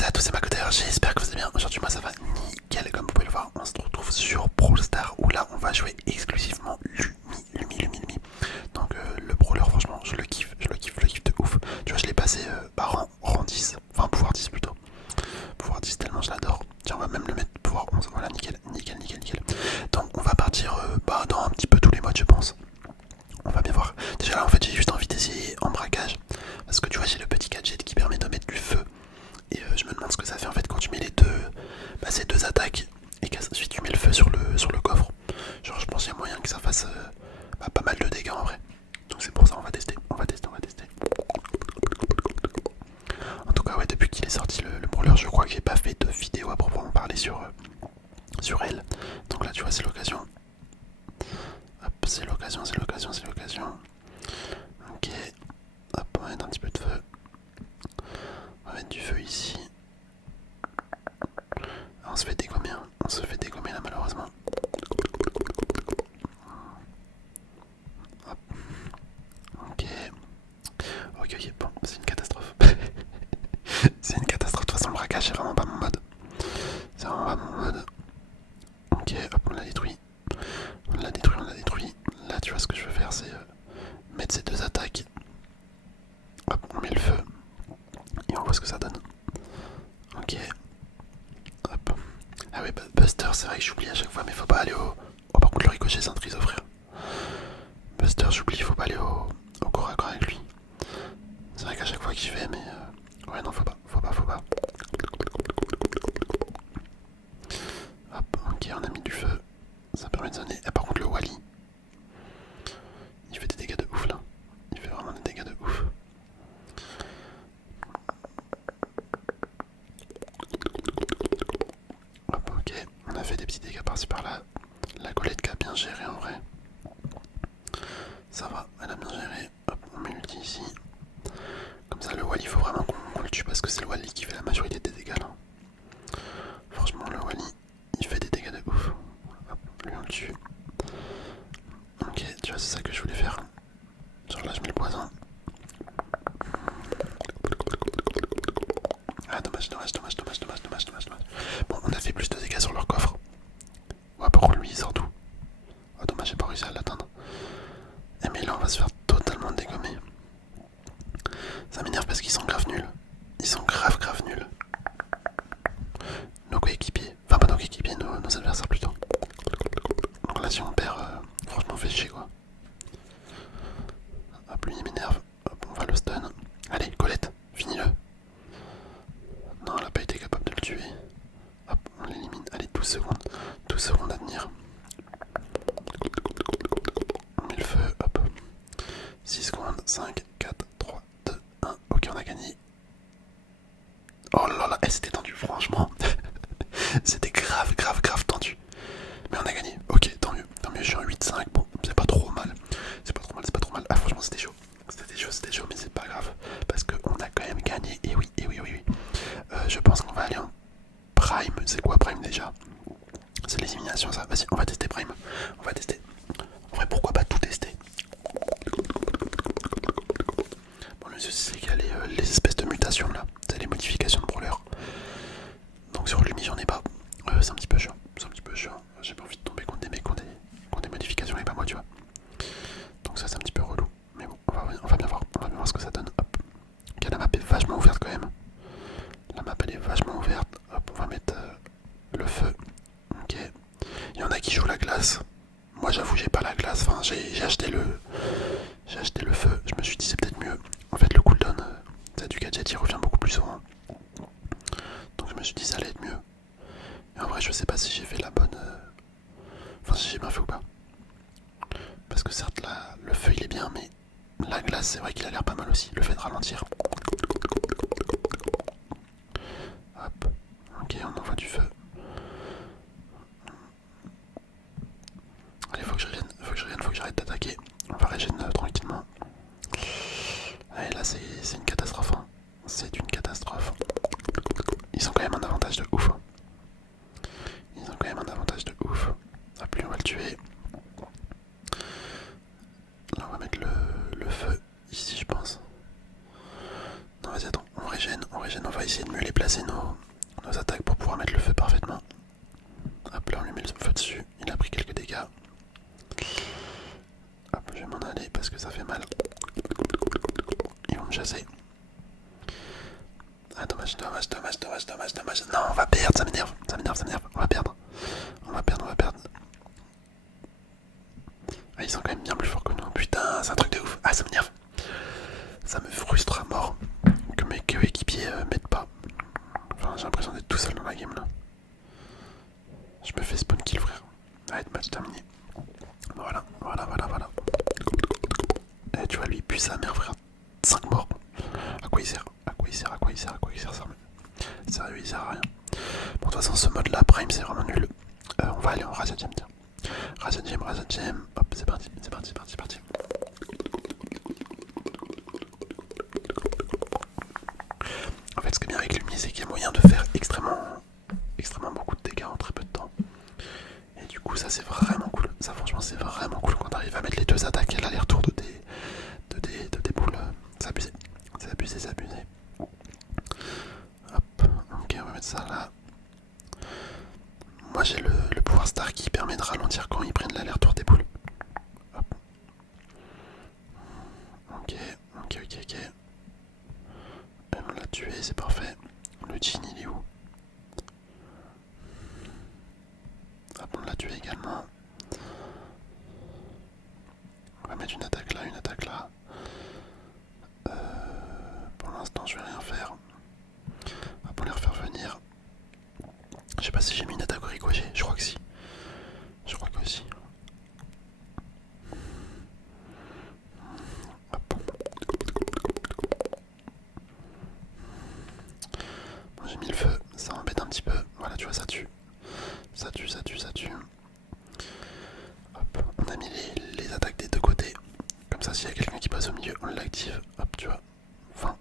Salut à tous, c'est Macoteur, j'espère que vous allez bien. Aujourd'hui moi ça va nickel, comme vous pouvez le voir. On se retrouve sur Brawl Stars où là on va jouer exclusivement Lumi. Donc le brawler franchement je le kiffe de ouf. Tu vois je l'ai passé rang 10, enfin pouvoir 10 plutôt. Pouvoir 10 tellement je l'adore. Tiens on va même le mettre pouvoir 11, voilà nickel. Donc on va partir dans un petit peu tous les modes je pense. On va bien voir. Déjà là en fait j'ai juste envie d'essayer en braquage. Parce que tu vois j'ai le petit gadget qui permet de mettre du feu. Et je me demande ce que ça fait en fait quand tu mets les deux, ces deux attaques et qu'ensuite tu mets le feu sur le coffre. Genre je pense qu'il y a moyen que ça fasse pas mal de dégâts en vrai. Donc c'est pour ça on va tester. En tout cas ouais depuis qu'il est sorti le brawler je crois que j'ai pas fait de vidéo à proprement parler sur elle. Donc là tu vois c'est l'occasion. Hop c'est l'occasion. Ok. Hop on va mettre un petit peu de feu. On va mettre du feu ici. On se fait dégommer là malheureusement. Hop. Ok, bon, c'est une catastrophe. C'est une catastrophe, de toute façon le braquage c'est vraiment pas mon mode. Ok, hop, on l'a détruit. Là tu vois ce que je veux faire c'est mettre ces deux attaques. Hop, on met le feu. Et on voit ce que ça donne. Ok. Hop. Ah ouais, Buster, c'est vrai que j'oublie à chaque fois, mais faut pas aller au... Oh par contre le ricochet c'est un triso frère. Buster j'oublie, faut pas aller au corps à corps avec lui. C'est vrai qu'à chaque fois qu'il fait, mais... Ouais non, faut pas. Hop, ok, on a mis du feu. Ça permet de zoner. Ah par contre le Wally, il fait des dégâts de ouf là. Il fait vraiment des dégâts de ouf. Hop, ok, on a fait des petits dégâts par-ci par-là. La Colette qui a bien géré en vrai. Ça va, elle a bien géré. Hop, on met l'ulti ici. Comme ça le Wally, il faut vraiment qu'on le tue parce que c'est le Wally qui fait la majorité des dégâts là. Franchement le Wally, il fait des dégâts de ouf. Hop, lui on le tue. Ok, tu vois c'est ça que je voulais faire. Genre là je mets le poison. Ah dommage. Bon on a fait plus de dégâts sur leur coffre. Ouais par contre lui il sort d'où? Ah dommage j'ai pas réussi à l'atteindre. Et mais là on va se faire totalement dégommer. Ça m'énerve parce qu'ils sont grave nuls. Ils sont grave nuls. Nos coéquipiers. Enfin pas nos coéquipiers, nos adversaires plutôt. Donc là si on perd, franchement on fait chier quoi. Hop lui il m'énerve. Hop on va le stun. Allez Colette, finis-le. Non elle a pas été capable de le tuer. Hop on l'élimine. Allez 12 secondes. 12 secondes à tenir. On met le feu. Hop. 6 secondes. 5, 4, 3, 2, 1. Ok on a gagné. Oh là là, c'était tendu franchement. C'était grave tendu. Mais on a gagné. Ok, tant mieux, je suis en 8-5. Bon, c'est pas trop mal. Ah, franchement, c'était chaud, mais c'est pas grave. Parce qu'on a quand même gagné. Et oui. Je pense qu'on va aller en Prime. C'est quoi Prime déjà? C'est l'élimination, ça. Vas-y, on va tester Prime. En vrai, pourquoi pas tout tester? Bon, le souci, c'est qu'il y a les espèces de mutations là. C'est les modifications de brawler. Donc sur Lumi, j'en ai pas. C'est un petit peu chiant. J'ai pas envie de tomber contre des mecs qui ont des modifications et pas moi, tu vois. Donc ça c'est un petit peu relou. Mais bon, on va bien voir ce que ça donne. Hop. Ok, la map est vachement ouverte quand même. La map elle est vachement ouverte. Hop, on va mettre le feu. Ok. Il y en a qui jouent la glace. Moi j'avoue j'ai pas la glace. Enfin j'ai acheté le feu. Je me suis dit c'est peut-être mieux. En fait le cooldown du gadget il revient beaucoup plus souvent. Donc je me suis dit ça allait être mieux. Et en vrai je sais pas si j'ai fait la bonne... Enfin si j'ai bien fait ou pas. Parce que certes là, le feu il est bien mais la glace c'est vrai qu'il a l'air pas mal aussi. Le fait de ralentir. Hop. Ok on envoie du feu. Allez faut que je revienne, faut que j'arrête d'attaquer. On va régénérer tranquillement. Allez là c'est une catastrophe hein. C'est une catastrophe. Ils ont quand même un avantage de ouf. Hop lui on va le tuer. Là on va mettre le feu ici je pense. Non vas-y attends, on régène, on va essayer de mieux les placer nos attaques pour pouvoir mettre le feu parfaitement. Hop là on lui met le feu dessus, il a pris quelques dégâts. Hop, je vais m'en aller parce que ça fait mal. Ils vont me chasser. Ah dommage. Non on va perdre, ça m'énerve. On va perdre. Ah, ils sont quand même bien plus forts que nous. Putain, c'est un truc de ouf. Ah ça m'énerve. Ça me frustre à mort que mes coéquipiers m'aident pas. Enfin j'ai l'impression d'être tout seul dans la game là. Je me fais spawn kill frère. Arrête, match terminé. Voilà. Et tu vois lui il pue sa mère frère. 5 morts. À quoi il sert ça? Sérieux il sert à rien. Bon de toute façon ce mode là Prime c'est vraiment nul. On va aller en Razor Jam tiens. Razor Jam. Hop c'est parti. En fait ce qui est bien avec Lumi c'est qu'il y a moyen de faire extrêmement beaucoup de dégâts en très peu de temps. Et du coup ça c'est vraiment cool. Ça franchement c'est vraiment cool quand t'arrives à mettre les deux attaques à l'aller-retour de tes boules. C'est abusé. Hop, ok on va mettre ça là. Moi j'ai le pouvoir star qui permet de ralentir quand ils prennent l'aller-retour des boules. Hop. Ok. On l'a tué, c'est parfait. Le Jin il est où? Hop, on l'a tué également. On va mettre une attaque là. Pour l'instant je vais rien faire. Pour les refaire venir. Je sais pas si j'ai mis une attaque au ricochet, je crois que si. Hop. Bon, j'ai mis le feu, ça m'embête un petit peu. Voilà, tu vois, ça tue. Hop, on a mis les attaques des deux côtés. Comme ça, s'il y a quelqu'un qui passe au milieu, on l'active. Hop, tu vois. Enfin,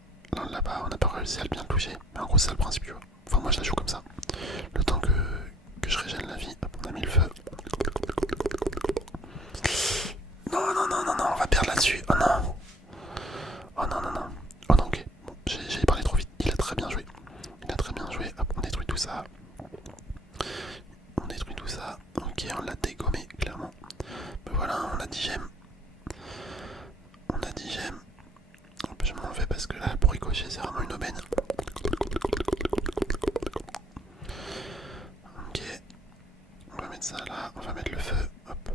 là-bas, on n'a pas réussi à le bien toucher. Mais en gros, c'est ça le principe, tu vois. Enfin, moi, je la joue comme ça. Le temps que je régène la vie, hop, on a mis le feu. Non, on va perdre là-dessus. Oh non. Oh non, ok. Bon, j'ai parlé trop vite. Il a très bien joué. Hop, on détruit tout ça. Ok, on l'a dégommé, clairement. Ben voilà, on a 10 gemmes. Hop, je m'en vais parce que là, pour ricocher, c'est vraiment une aubaine. Ok. On va mettre ça là. On va mettre le feu. Hop.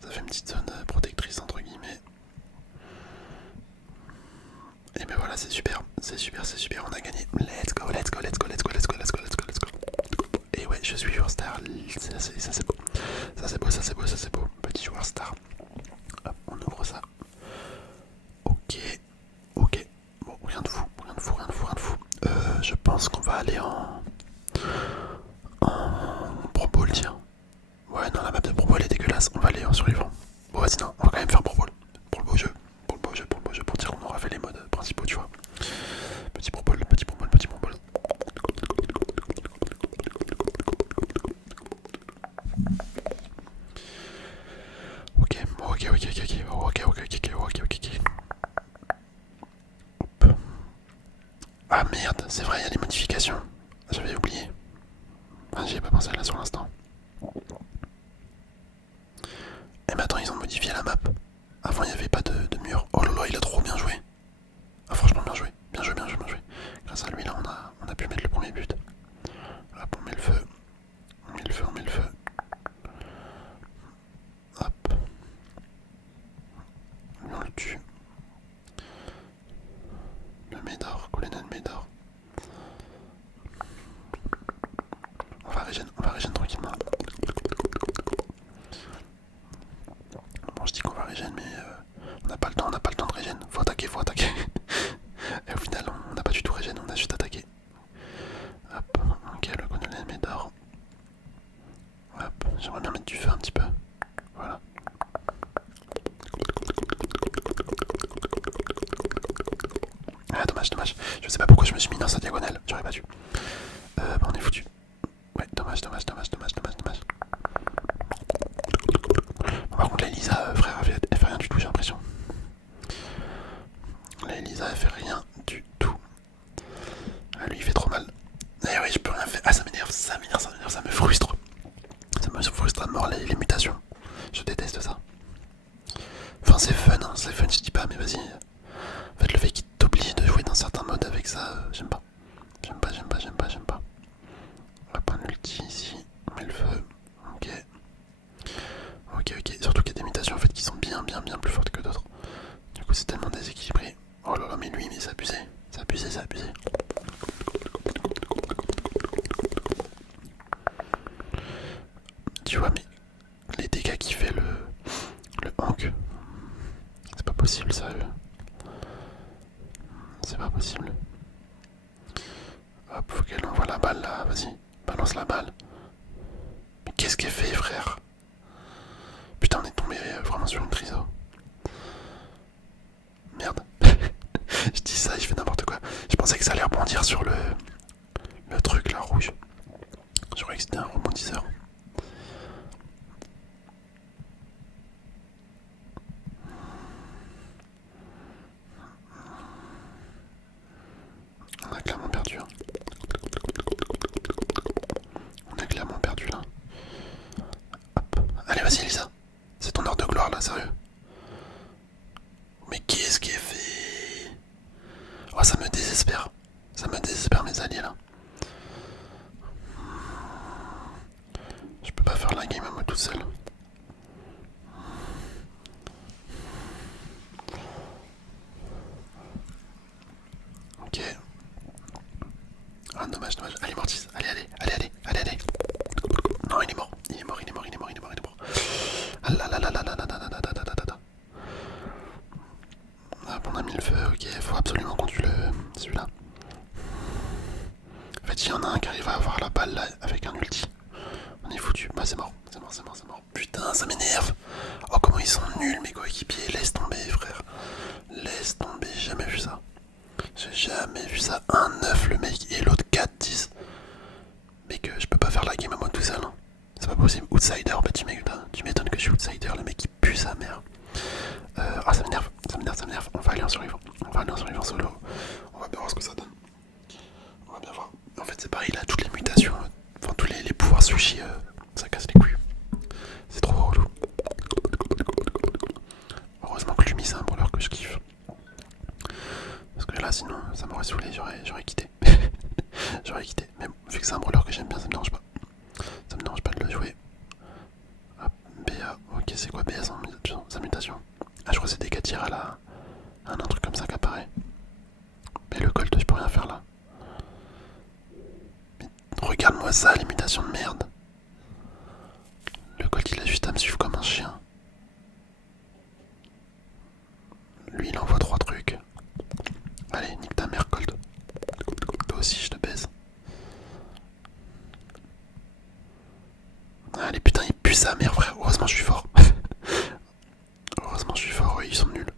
Ça fait une petite zone protectrice, entre guillemets. Et ben voilà, c'est super, on a gagné. Let's go. Et ouais, je suis joueur star. Ça c'est beau. Petit joueur star. Hop, on ouvre ça. Ok. Bon, rien de fou. Je pense qu'on va aller en Pro Bowl, tiens. Ouais, non, la map de Pro Bowl est dégueulasse. On va aller en survivant. Bon, vas-y, non, on va quand même faire Pro Bowl. Pour le beau jeu. Pour dire qu'on aura fait les modes principaux, tu vois. Petit Pro Bowl. Ok. Hop. Ah merde, c'est vrai, il y a les modifications. J'avais oublié. Enfin, j'y ai pas pensé là sur l'instant. Et maintenant, ils ont modifié la map. Avant, il n'y avait pas de mur. Oh là là, il a trop bien joué. Ah, franchement, bien joué. Grâce à lui, là, on a pu mettre le premier but. Hop, on met le feu. Hop. Lui, on le tue. Le Médor, colonel Médor. On va régène tranquillement. Bon, je dis qu'on va régène, mais on n'a pas le temps de régène. Faut attaquer. Et au final, on n'a pas du tout régène, on a juste attaqué. Hop, ok, le colonel Médor. Hop, j'aimerais bien mettre du feu un petit peu. Voilà. Ah, dommage. Je sais pas pourquoi je me suis mis dans sa diagonale, j'aurais pas dû. Bah, on est foutu. Ouais, dommage. Bon, par contre, la Elisa, frère, elle fait rien du tout, j'ai l'impression. La Elisa, elle fait rien du tout. Ah, lui, il fait trop mal. Eh oui, je peux tu vois, mais les dégâts qu'il fait le Hank, c'est pas possible, sérieux. C'est pas possible. Hop, faut qu'elle envoie la balle là, vas-y, balance la balle. Mais qu'est-ce qu'elle fait, frère? Putain, on est tombé vraiment sur une triso. Merde. Je dis ça, je fais n'importe quoi. Je pensais que ça allait rebondir sur le truc là, rouge. Je croyais que c'était un rebondisseur. On a clairement perdu. Hein. On a clairement perdu là. Hop. Allez, vas-y, Elisa. C'est ton heure de gloire là, sérieux. Mais qu'est-ce qui est fait? Oh, ça me désespère. Ça me désespère, mes alliés là. Je peux pas faire la game à moi tout seul. Ok. Ah, dommage, dommage. Allez, Mortis. Allez, allez, allez, allez, allez, allez. Non, il est mort. Il est mort, il est mort, il est mort, il est mort, il est mort. Ah là là là là là là là là là là là là. Hop, on a mis le feu, ok, faut absolument qu'on tue celui-là. En fait, il y en a un qui arrive à avoir la balle là avec un ulti. On est foutu. Bah, c'est mort, c'est mort, c'est mort, c'est mort. Putain, ça m'énerve. Oh, comment ils sont nuls, mes coéquipiers. Laisse tomber, frère. Laisse tomber, j'ai jamais vu ça. J'ai jamais vu ça. 1-9 le mec et l'autre 4-10. Mec, je peux pas faire la game à moi tout seul. Hein. C'est pas possible. Outsider, bah tu m'étonnes que je suis outsider. Le mec il pue sa mère. Ah, ça m'énerve, ça m'énerve, ça m'énerve. On va aller en survivant. On va aller en survivant solo. On va bien voir ce que ça donne. On va bien voir. En fait, c'est pareil, là, toutes les mutations, enfin, tous les pouvoirs sushi, ça casse les couilles. C'est trop relou. Heureusement que Lumi, c'est un brawler que je kiffe. Parce que là, sinon, ça m'aurait saoulé, j'aurais quitté. J'aurais quitté. Mais bon, vu que c'est un brawler que j'aime bien, ça me dérange pas. Ça me dérange pas de le jouer. Hop, BA. Ok, c'est quoi BA sa mutation? Ah, je crois que c'est des 4 tirs à la. Un truc comme ça qui apparaît. Mais le Colt, je peux rien faire là. Mais regarde-moi ça, les mutations de merde. Le Colt, il a juste à me suivre comme un chien. Lui, il envoie 3 trucs. Allez, nique ta mère, Colt. Toi aussi, je te baise. Allez, putain, il pue sa mère, frère. Heureusement, je suis fort. Heureusement, je suis fort, ouais, ils sont nuls.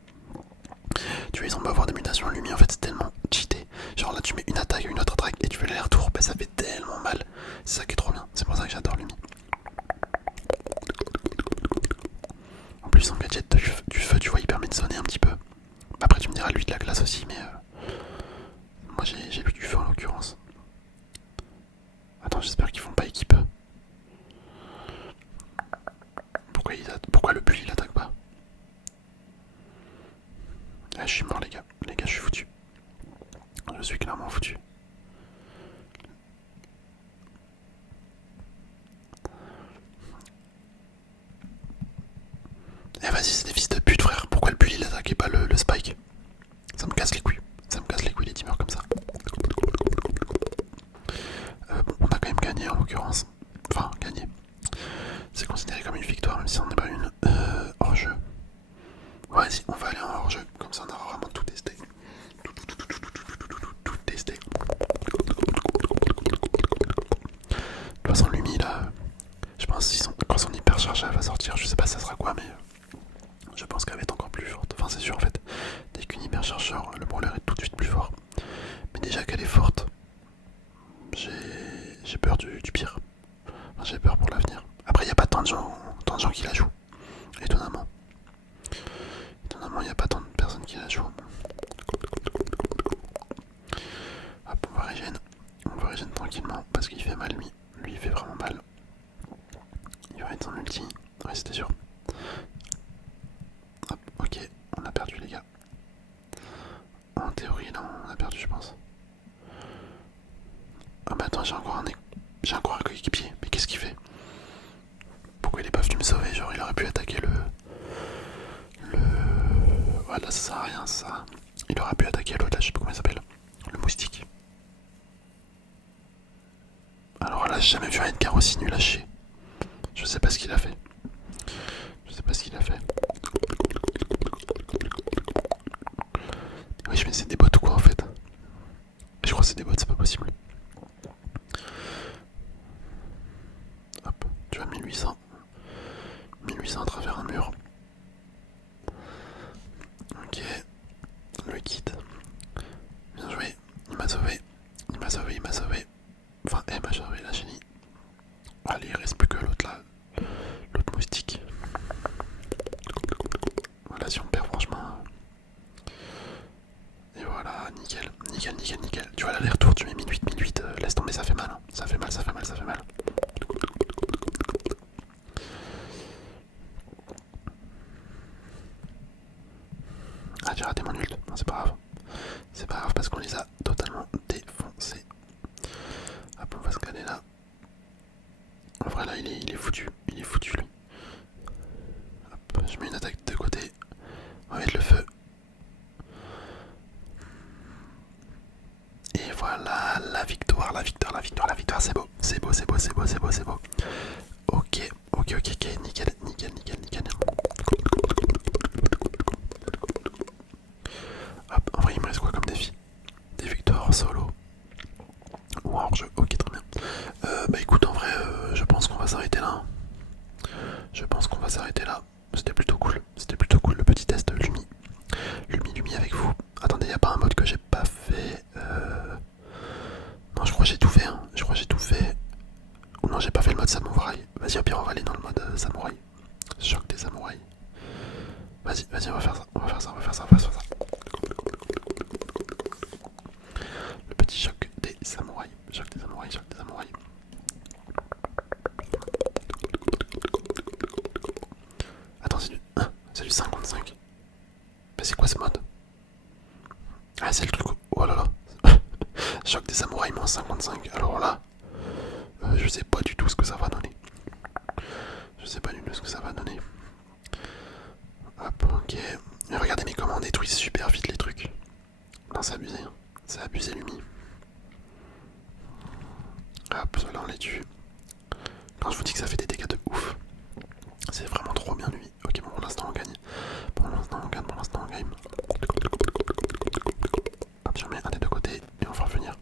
Tu vois, ils ont beau avoir des mutations à Lumi, en fait, c'est tellement cheaté. Genre là, tu mets une attaque, une autre attaque, et tu fais l'aller-retour, bah ça fait tellement mal. C'est ça qui est trop bien, c'est pour ça que j'adore Lumi. En plus, son gadget du feu, tu vois, il permet de sonner un petit peu. Après, tu me diras, lui de la glace aussi, mais moi j'ai vu du feu en l'occurrence. Attends, j'espère qu'ils font pas équipe. Pourquoi le bull il attaque pas? Ah, je suis mort, les gars. Les gars, je suis foutu. Je suis clairement foutu. Eh vas-y, c'est des fils de pute, frère. Pourquoi le bull il attaque et pas le spike? Ça me casse les couilles. Ça me casse les couilles les teamers comme ça. Bon, on a quand même gagné en l'occurrence. Enfin, gagné. C'est considéré comme une victoire, même si on n'est pas une hors-jeu. Ouais, si, on va aller en hors-jeu. Comme ça, on aura vraiment tout testé. Tout testé. De toute façon, Lumi, là, je pense quand son hypercharge va sortir, je sais pas ça sera quoi, mais je pense qu'elle va être encore plus forte. Enfin, c'est sûr, en fait. Dès qu'une hyperchargeur, le brawler est tout de suite plus fort. Mais déjà qu'elle est forte, j'ai peur du pire. Enfin, j'ai peur pour l'avenir. Après, il n'y a pas tant de gens qui la jouent. Étonnamment. Étonnamment, il n'y a pas tant de personnes qui la jouent. Hop, on va régène. On va régène tranquillement parce qu'il fait mal, lui. Lui, il fait vraiment mal. Il va être son ulti. Ouais, c'était sûr. Hop, ok. On a perdu, les gars. En théorie, là, on a perdu, je pense. Ah bah attends, j'ai encore un coéquipier. Mais qu'est-ce qu'il fait? Pourquoi il est pas venu me sauver? Genre, il aurait pu attaquer le... Voilà, ça sert à rien, ça. Il aurait pu attaquer l'autre, là, je sais pas comment il s'appelle. Le moustique. Alors là, j'ai jamais vu un Edgar aussi nul à chier. Je sais pas ce qu'il a fait. Je sais pas ce qu'il a fait. Oui, mais c'est des bots ou quoi en fait? Je crois que c'est des bots, c'est pas possible. Hop, tu as 1800. 1800 à travers un mur. Ok, le kit. Bien joué, il m'a sauvé. Il m'a sauvé, il m'a sauvé. Enfin, elle m'a sauvé, la génie. Allez, il reste plus que l'autre là. L'autre moustique. Voilà, si on perd, franchement. Et voilà, nickel, nickel, nickel, nickel. Tu vois, l'aller-retour, tu mets 1008, laisse tomber, ça fait mal. Hein. Ça fait mal, ça fait mal, ça fait mal. Ah, j'ai raté mon ult. Non, c'est pas grave. C'est pas grave parce qu'on les a totalement défoncés. Hop, on va se caler là. En vrai, là, il est foutu. Il est foutu, lui. Hop, je mets une attaque de côté. On va mettre le feu. Et voilà, la victoire, la victoire, la victoire, la victoire, c'est beau. C'est beau, c'est beau, c'est beau, c'est beau, c'est beau. Ok, ok, ok, ok, nickel, nickel, nickel, nickel. Hop, en vrai, il me reste quoi comme défi? Des victoires solo ou hors jeu, ok, très bien. Bah écoute, en vrai, je pense qu'on va s'arrêter là. Je pense qu'on va s'arrêter là. C'était plutôt cool. C'était plutôt cool le petit test Lumi. Lumi avec vous. Attendez, y a pas un mode que j'ai pas fait. Non, je crois que j'ai tout fait. Hein. Je crois que j'ai tout fait. Ou non, j'ai pas fait le mode samouraï. Vas-y, au pire, on va aller dans le mode samouraï. Choc des samouraïs. Vas-y, vas-y, on va faire ça. On va faire ça, on va faire ça, on va faire ça. Le petit choc des samouraïs. Choc des samouraïs, choc des samouraïs. Attends, c'est du 55. Bah, c'est quoi ce mode? Ah, c'est le truc. Oh là là. Choc des samouraïs moins 55. Alors là, je sais pas du tout ce que ça va donner. Je sais pas du tout ce que ça va donner. Hop, ok. Mais regardez, mais comment on détruit super vite les trucs. Non, c'est abusé. Hein. C'est abusé, Lumi. Hop, là on les tue. Quand je vous dis que ça fait des dégâts de ouf, c'est vraiment trop bien, lui. Ok, bon, pour l'instant on gagne. Pour l'instant on gagne, pour l'instant on gagne. Hop, je remets un des deux côtés et on va revenir.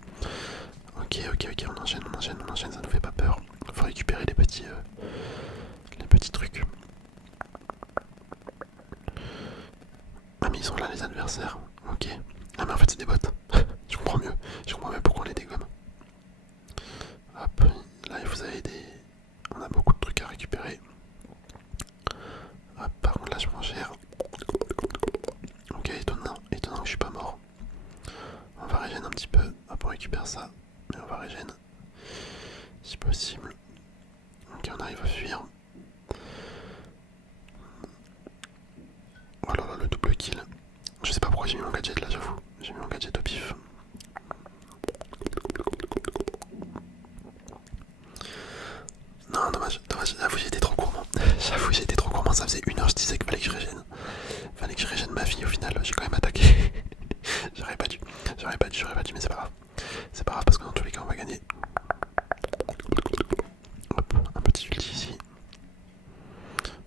Ok, ok, ok, on enchaîne, on enchaîne, on enchaîne, ça nous fait pas peur. Faut récupérer les petits trucs. Ah, mais ils sont là les adversaires. Ok. Ah, mais en fait c'est des bots. Je comprends mieux. Je comprends mieux pourquoi on les dégomme. Hop, là vous avez des... On a beaucoup de trucs à récupérer. Hop, par contre là je prends cher. Ok, étonnant, étonnant que je suis pas mort. On va régénérer un petit peu. Hop, on récupère ça. Mais on va régénérer si possible. Ok, on arrive à fuir. Oh là là, le double kill. Je sais pas pourquoi j'ai mis mon gadget là, j'avoue. J'ai mis mon gadget au pif. Non, dommage, dommage. J'avoue, j'ai été trop gourmand. J'avoue, j'ai été trop gourmand. Ça faisait 1 heure, je disais qu'il fallait que je régène. Fallait que je régène ma vie. Au final, j'ai quand même attaqué. J'aurais pas dû. J'aurais pas dû, mais c'est pas grave. C'est pas grave parce que dans tous les cas, on va gagner. Hop, un petit ulti ici.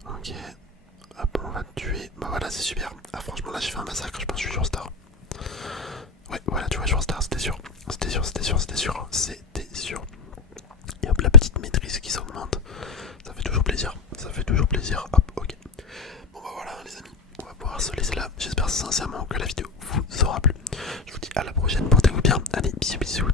Ok. Hop, on va te tuer. Bah voilà, c'est super. Ah, franchement, là, j'ai fait un massacre. Je pense que je suis sur Star. Ouais, voilà, tu vois, sur Star, c'était sûr. C'était sûr, c'était sûr, c'était sûr. C'était sûr. Et hop, la petite maîtrise qui s'augmente. Ça fait toujours plaisir. Ça fait toujours plaisir. Hop, ok. Bon, bah voilà, les amis. On va pouvoir se laisser là. J'espère sincèrement que la vidéo vous aura plu. Je vous dis à la prochaine. Portez-vous bien. Allez, bisous, bisous.